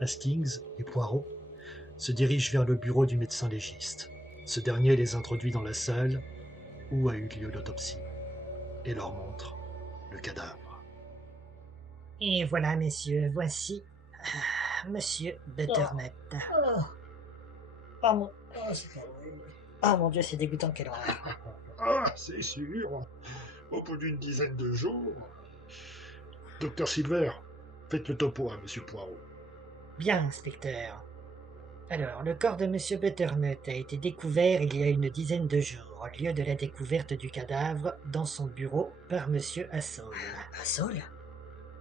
Hastings et Poirot se dirigent vers le bureau du médecin légiste. Ce dernier les introduit dans la salle où a eu lieu l'autopsie et leur montre le cadavre. Et voilà, messieurs, voici Monsieur Butternut. Ah mon Dieu, c'est dégoûtant, quelle horreur. Ah, c'est sûr. Au bout d'une dizaine de jours. Docteur Silver, faites le topo à Monsieur Poirot. Bien, inspecteur. Alors, le corps de Monsieur Butternut a été découvert il y a une dizaine de jours, au lieu de la découverte du cadavre, dans son bureau, par Monsieur Hassol. Hassol?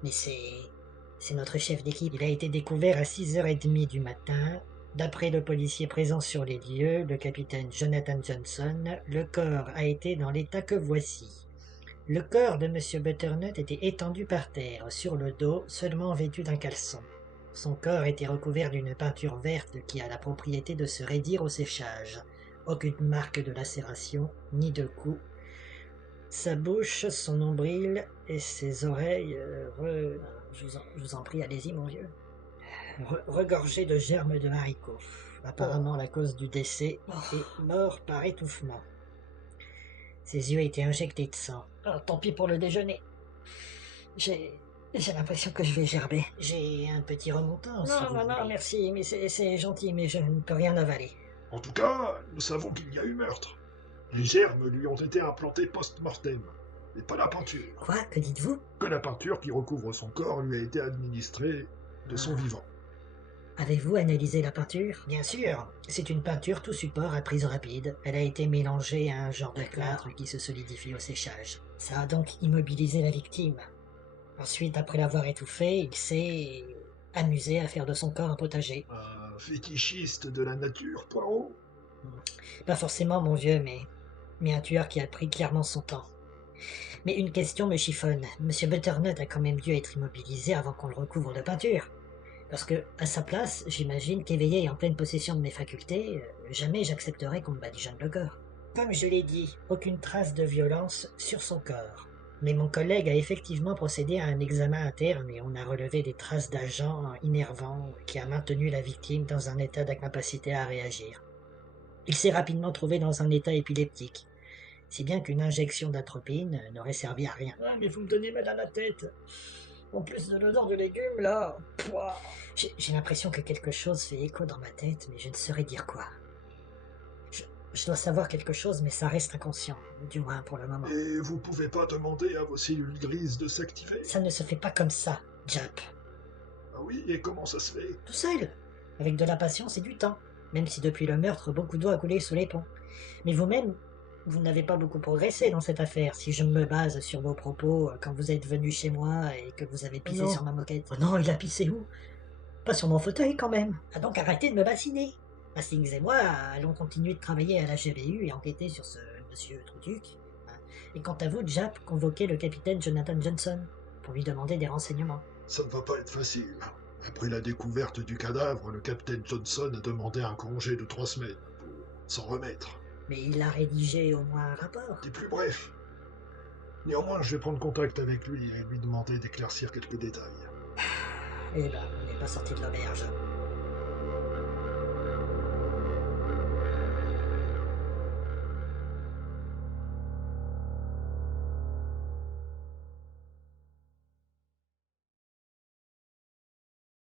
Mais c'est notre chef d'équipe. Il a été découvert à 6h30 du matin. D'après le policier présent sur les lieux, le capitaine Jonathan Johnson, le corps a été dans l'état que voici. Le corps de Monsieur Butternut était étendu par terre, sur le dos, seulement vêtu d'un caleçon. Son corps était recouvert d'une peinture verte qui a la propriété de se raidir au séchage. Aucune marque de lacération, ni de coup. Sa bouche, son nombril et ses oreilles... Je vous en prie, allez-y, mon vieux. Regorgé de germes de haricots. Apparemment, la cause du décès est mort par étouffement. Ses yeux étaient injectés de sang. Tant pis pour le déjeuner. J'ai l'impression que je vais gerber. J'ai un petit remontant, si vous voulez. Non, merci, mais c'est gentil, mais je ne peux rien avaler. En tout cas, nous savons qu'il y a eu meurtre. Les germes lui ont été implantés post-mortem, et pas la peinture. Quoi? Que dites-vous? Que la peinture qui recouvre son corps lui a été administrée de son vivant. Avez-vous analysé la peinture? Bien sûr. C'est une peinture tout support à prise rapide. Elle a été mélangée à un genre de plâtre qui se solidifie au séchage. Ça a donc immobilisé la victime. Ensuite, après l'avoir étouffé, il s'est amusé à faire de son corps un potager. Un fétichiste de la nature, Poirot? Pas forcément, mon vieux, mais un tueur qui a pris clairement son temps. Mais une question me chiffonne. Monsieur Butternut a quand même dû être immobilisé avant qu'on le recouvre de peinture. Parce que, à sa place, j'imagine qu'éveillé et en pleine possession de mes facultés, jamais j'accepterais qu'on me badigeonne le corps. Comme je l'ai dit, aucune trace de violence sur son corps. Mais mon collègue a effectivement procédé à un examen interne et on a relevé des traces d'agents innervants qui a maintenu la victime dans un état d'incapacité à réagir. Il s'est rapidement trouvé dans un état épileptique, si bien qu'une injection d'atropine n'aurait servi à rien. Ah, mais vous me donnez mal à la tête. En plus de l'odeur de légumes, là... J'ai l'impression que quelque chose fait écho dans ma tête, mais je ne saurais dire quoi. Je dois savoir quelque chose, mais ça reste inconscient, du moins pour le moment. Et vous pouvez pas demander à vos cellules grises de s'activer? Ça ne se fait pas comme ça, Jap. Ah oui, et comment ça se fait? Tout seul, avec de la patience et du temps, même si depuis le meurtre, beaucoup d'eau a coulé sous les ponts. Mais vous-même, vous n'avez pas beaucoup progressé dans cette affaire, si je me base sur vos propos quand vous êtes venu chez moi et que vous avez pissé sur ma moquette. Oh non, il a pissé où? Pas sur mon fauteuil quand même. Ah donc arrêtez de me bassiner. Hastings et moi allons continuer de travailler à la GBU et enquêter sur ce monsieur Troutuc. Et quant à vous, Jap, convoquez le capitaine Jonathan Johnson pour lui demander des renseignements. Ça ne va pas être facile. Après la découverte du cadavre, le capitaine Johnson a demandé un congé de 3 semaines pour s'en remettre. Mais il a rédigé au moins un rapport. Des plus brefs. Néanmoins, je vais prendre contact avec lui et lui demander d'éclaircir quelques détails. Eh ben, on n'est pas sorti de l'auberge.